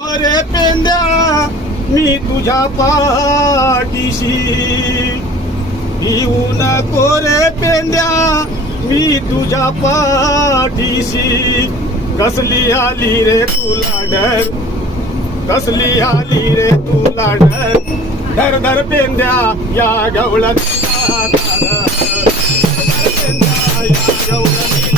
अरे पेंद्या मी तुझ्या पाठीशी भिवू नको रे पेंद्या मी तुझ्या पाठीशी कसली आली रे तुला डर कसली आली रे तुला डर धर धर पेंद्या या गवळणीला धर. पेंद्या या गवळणीला